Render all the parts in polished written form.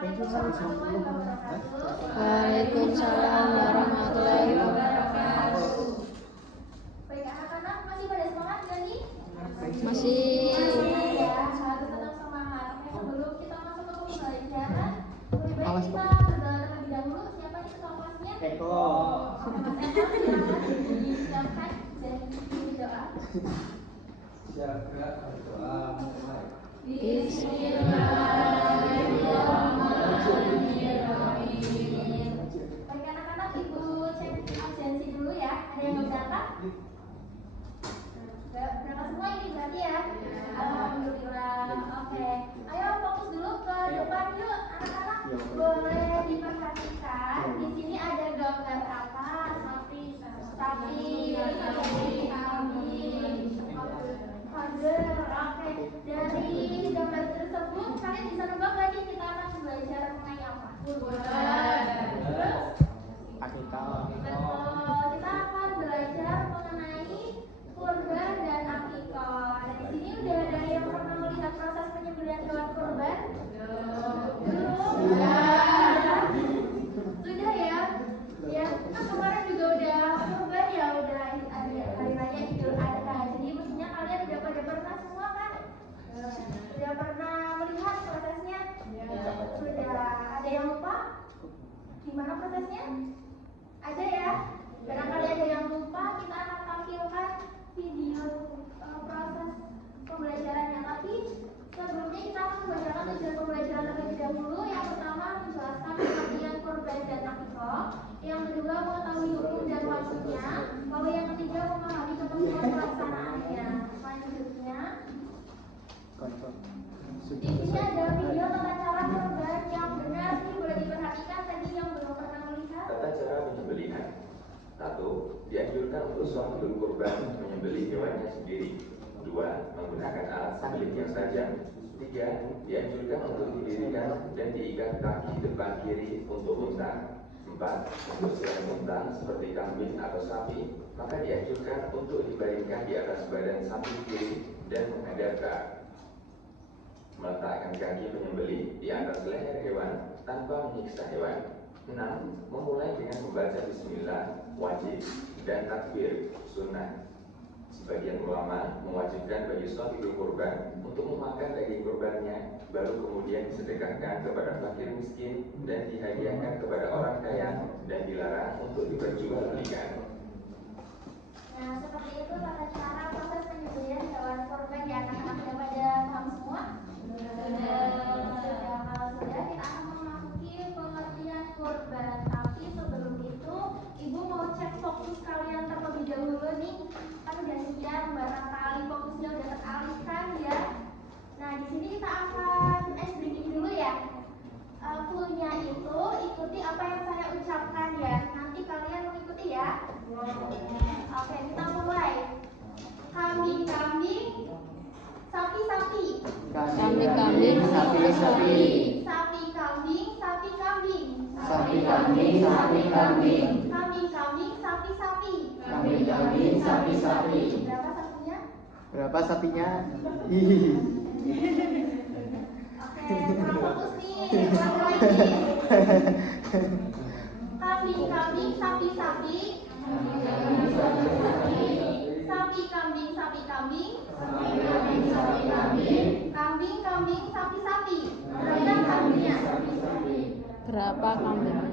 Waalaikumsalam warahmatullahi wabarakatuh. Baik anak-anak, masih pada semangat nggak nih? Masih. Ya, harus tetap semangat. Oke, sebelum kita masuk ke pembelajaran, lebih baik kita berdoa terlebih dahulu. Siapa nih ketua kelasnya? Eko. Oke, Mas Eko, silakan disiapkan dan berdoa. Siap, gerak, berdoa. Bismillahirrahmanirrahim. Baik anak-anak, ibu cek absensi dulu ya. Ada yang mau berangkat? Berangkat semua ini berarti ya? Alhamdulillah. Oke, ayo fokus dulu ke depan yuk anak-anak. Boleh diperhatikan di sini ada gambar apa? Sapi, order. Oke, dari gambar tersebut kalian bisa nebak lagi kita akan belajar mengenai apa? Terus? Akikah. Betul, kita akan belajar mengenai kurban dan akikah. Nah, di sini udah ada yang pernah melihat proses penyembelihan hewan kurban? Belum? Sudah ya? Ya, kan kemarin juga udah kurban ya, udah ada hari raya Idul Adha. Jadi mestinya kalian udah pada pernah semua kan? Sudah pernah melihat prosesnya? Sudah. Ada yang lupa? Gimana prosesnya? Ada ya? Barangkali ada yang lupa, kita akan tampilkan video proses pembelajarannya. Tapi sebelumnya kita akan membacakan tujuan pembelajaran terlebih dahulu. Yang pertama menjelaskan pengertian kurban dan akikah. Yang kedua mengetahui hukum dan waktunya. Lalu yang ketiga memahami ketentuan pelaksanaannya. Selanjutnya di sini ada video tata cara kurban yang benar nih, boleh diperhatikan tadi yang belum pernah melihat. Tata cara penyembelihan. 1. Dianjurkan untuk sahibul kurban menyembelih hewannya sendiri. 2. Menggunakan alat sembelih yang tajam. 3. Dianjurkan untuk didirikan dan diikat kaki depan kiri untuk unta. 4. Untuk selain unta seperti kambing atau sapi, maka dianjurkan untuk dibaringkan di atas badan sapi kiri dan menghadap. Meletakkan kaki penyembelih di atas leher hewan tanpa menyiksa hewan. 6. Memulai dengan membaca bismillah wajib dan takbir sunnah. Sebagian ulama mewajibkan bagi sahibul kurban untuk memakan daging kurbannya, baru kemudian disedekahkan kepada fakir miskin dan dihadiahkan kepada orang kaya, dan dilarang untuk diperjualbelikan. Nah, seperti itu tata cara proses penyembelihan hewan kurban ya anak-anak. Sudah pada paham semua? Sudah. Kalau sudah, kita akan memasuki pengertian kurban. Tapi sebelum itu, ibu mau cek fokus kalian terlebih dahulu nih. Kan gantian, barangkali fokusnya udah teralihkan ya. Nah, di sini kita akan breaking dulu ya. Cluenya itu ikuti apa yang saya ucapkan ya. Nanti kalian mengikuti ya. Oke, kita mulai. Kambing-kambing, sapi-sapi. Kambing-kambing, sapi-sapi. Sapi-kambing, sapi-kambing. Sapi-kambing, sapi-kambing. Kambing-kambing, sapi-sapi. Kambing-kambing, sapi-sapi. Berapa sapinya? Berapa sapinya? Oke, kurang fokus nih. Ulang lagi. Kambing-kambing, sapi-sapi. Sapi-kambing, sapi-kambing. Kambing-kambing, sapi-sapi. Berapa kambingnya? Berapa kambingnya?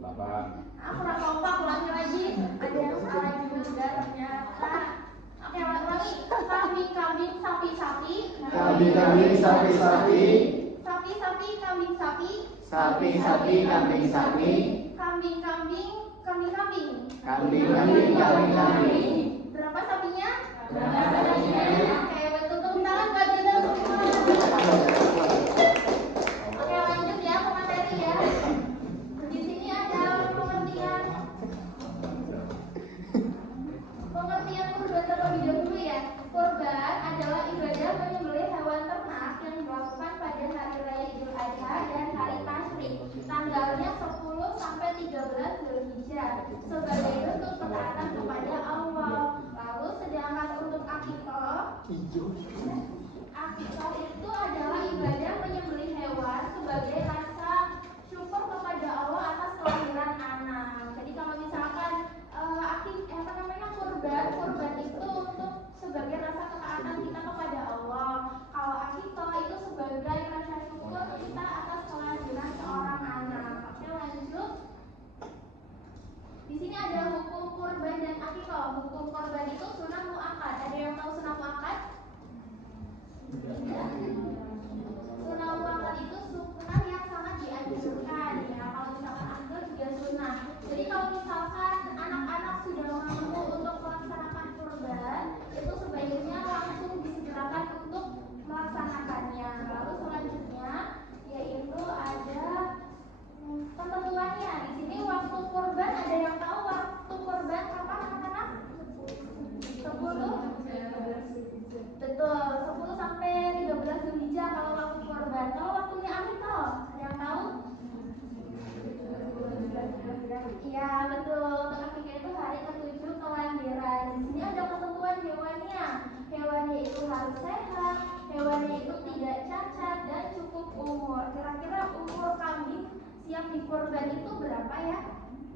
8. Kurang kompak, ulangi lagi. Ada yang salah juga ternyata. Oke, ulangi. Kambing-kambing, sapi-sapi. Kambing-kambing, sapi-sapi. Sapi-sapi, kambing-sapi. Sapi-sapi, kambing-sapi. Kambing-kambing, kambing-kambing. Kambing-kambing, kambing-kambing. Berapa sapinya? Oke, betul. Tepuk tangan buat kita semua. Oke, lanjut ya ke materi ya. Di sini ada pengertian kurban terlebih dahulu ya. Kurban adalah ibadah menyembelih hewan ternak yang dilakukan pada hari raya Idul Adha dan hari Tasyrik, tanggalnya 10 sampai 13 Zulhijjah, sebagai bentuk ketaatan kepada Allah. Lalu sedangkan untuk akikah itu adalah ibadah menyembelih hewan sebagai rasa ada hukum kurban dan akikah. Hukum kurban itu sunnah muakkad. Ada yang tahu sunnah muakkad? Sunnah muakkad itu sunnah yang sangat dianjurkan ya. Kalau misalkan akikah juga sunnah. Jadi kalau misalkan anak-anak sudah mampu untuk melaksanakan kurban, itu sebaiknya langsung disegerakan untuk melaksanakannya. Lalu selanjutnya yaitu ada ketentuannya. Di sini waktu kurban, ada yang tahu waktu kurban kapan anak-anak? 10? Betul, 10 sampai 13 Zulhijjah kalau waktu kurban. Kalau waktunya akikah, ada yang tahu? Iya betul, untuk akikah itu hari ke-7 kelahiran. Di sini ada ketentuan hewannya. Hewannya itu harus sehat, hewannya itu tidak cacat dan cukup umur. Kira-kira umur kambing siap dikurban itu berapa ya?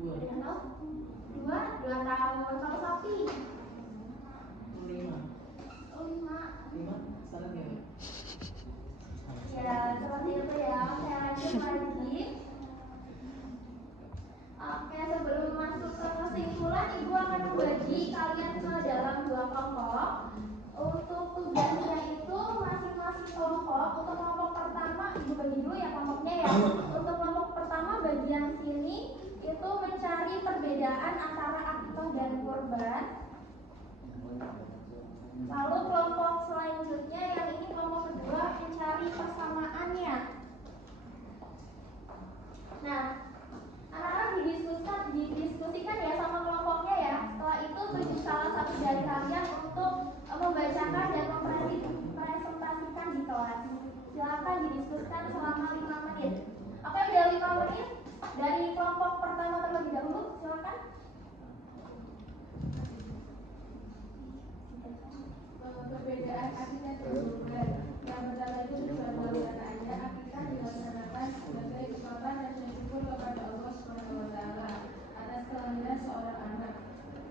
Ada yang tahu? 2 tahun. Kalau sapi? 5. Ya, seperti itu ya. Saya lanjut lagi. Oke, sebelum masuk ke kesimpulan, Ibu akan membagi kalian ke dalam 2 kelompok. Untuk tugasnya itu masing-masing kelompok. Untuk kelompok pertama, Ibu bagi dulu ya kelompoknya ya. Untuk kelompok pertama bagian sini itu mencari perbedaan antara akikah dan kurban. Lalu kelompok selanjutnya yang ini kelompok kedua mencari persamaannya. Nah, anak-anak didiskusikan ya sama kelompoknya ya. Setelah itu tunjuk salah satu dari kalian untuk membacakan dan mempresentasikan di kelas. Silakan didiskusikan selama 5 menit. Oke, udah 5 menit. Dari kelompok pertama terlebih dahulu, silakan. Perbedaan akikah dan kurban. Yang pertama itu tujuan pelaksanaannya. Akikah dilaksanakan sebagai ungkapan rasa syukur kepada Allah SWT atas kelahiran seorang anak.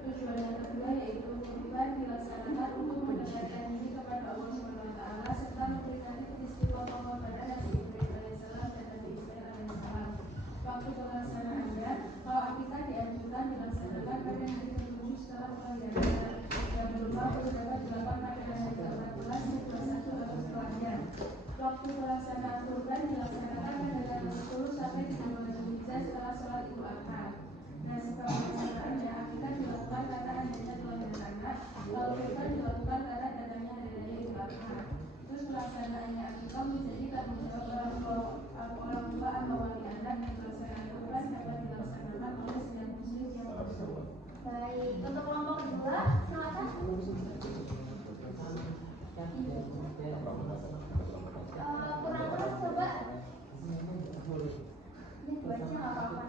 Tujuan yang kedua yaitu kurban dilaksanakan untuk mendekatkan diri kepada Allah SWT serta memperingati peristiwa pengorbanan Nabi Ibrahim alaihissalam dan Nabi Ismail alaihissalam. Waktu pelaksanaannya, kalau akikah dianjurkan dilaksanakan pada hari ke-7 setelah kelahiran. Yang berupa terdapat 8 pada hari ke-14 dan 21 atau setelahnya. Waktu pelaksanaan kurban dilaksanakan pada tanggal 10 sampai 13 Zulhijjah setelah sholat Idul Adha. Nah, setelah pelaksanaannya akikah dilakukan karena adanya kelahiran anak, lalu kurban dilakukan karena datangnya hari raya Idul Adha. Terus pelaksanaannya akikah menjadi tanggung jawab orang tua atau wali anak, dan pelaksanaan kurban dapat dilaksanakan oleh setiap muslim yang bersama. Baik, untuk kelompok kedua, silakan. Kurang keras coba. Ini baca nggak apa-apa.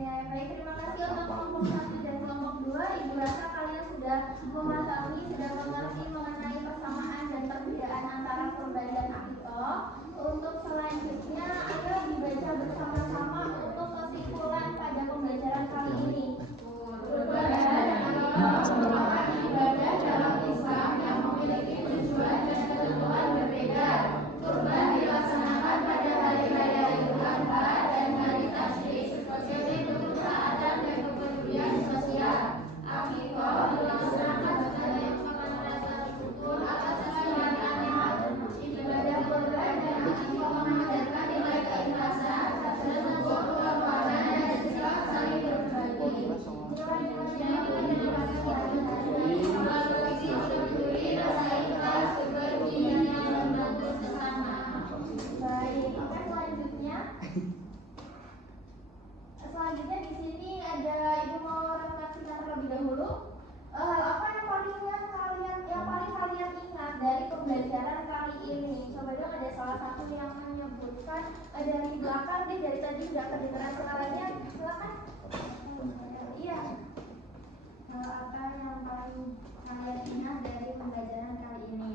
Oke, baik, terima kasih untuk kelompok 1 dan kelompok 2. Ibu rasa kalian sudah memahami, sudah mengerti mengenai persamaan dan perbedaan antara kurban dan akikah. Untuk selanjutnya, ayo dibaca bersama-sama untuk kesimpulan pada pembelajaran kali ini. Kurban merupakan ibadah dalam Islam yang memiliki tujuan dan ketentuan berbeda. Kurban dilaksanakan pada hari raya Idul Adha dan hari Tasyrik sebagai bentuk ketaatan dan kepedulian sosial. Akikah dilaksanakan sebagai ungkapan rasa syukur atas kelahiran anak. Ibadah kurban dan akikah mengajarkan nilai keikhlasan, sebuah pengorbanan dan sikap saling berbagi. Nilai-nilainya melalui rasa ikhlas, keberdian yang membantu sesama. Baik, oke, selanjutnya di sini ada Ibu mau refleksikan terlebih dahulu. Apa yang paling kalian ingat dari pembelajaran kali ini? Coba dong, ada salah satu yang menyebutkan dari belakang deh, dari tadi sudah kedengeran suaranya. Silakan. Iya. Apa yang paling kalian ingat dari pembelajaran kali ini?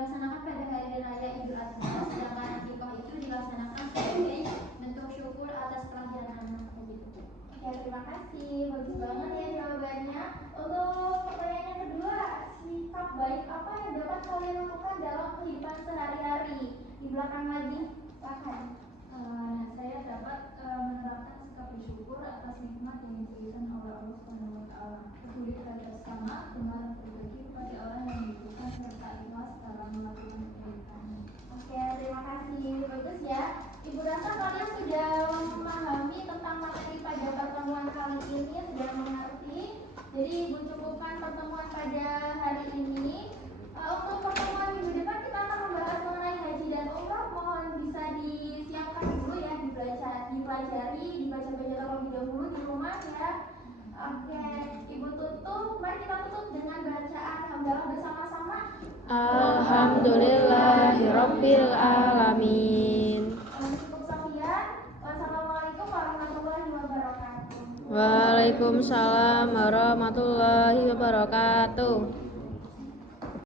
dilaksanakan pada hari raya Idul Adha, sedangkan akikah itu dilaksanakan sebagai bentuk syukur atas kelahiran anak begitu. Oke, terima kasih. Bagus banget ya jawabannya. Untuk pertanyaan yang kedua, sikap baik apa yang dapat kalian lakukan dalam kehidupan sehari-hari? Di belakang lagi, silakan. Saya dapat menerapkan sikap bersyukur atas nikmat yang diberikan oleh Allah Subhanahu wa taala. Peduli terhadap sesama, gemar berbagi kepada orang yang membutuhkan serta ikhlas dalam melakukan kebaikan. Oke, terima kasih. Bagus ya. Ibu rasa kalian sudah memahami tentang materi pada pertemuan kali ini, sudah mengerti. Jadi Ibu cukupkan pertemuan pada hari ini. Untuk pertemuan minggu depan kita akan membahas mengenai haji dan umrah. Mohon bisa disiapkan dulu ya, dipelajari, dibaca-baca terlebih dahulu di rumah ya. Oke, Ibu tutup. Mari kita tutup dengan bacaan hamdalah bersama-sama. Alhamdulillahirabbil alamin. Cukup sekian. Wassalamualaikum warahmatullahi wabarakatuh. Waalaikumsalam warahmatullahi wabarakatuh.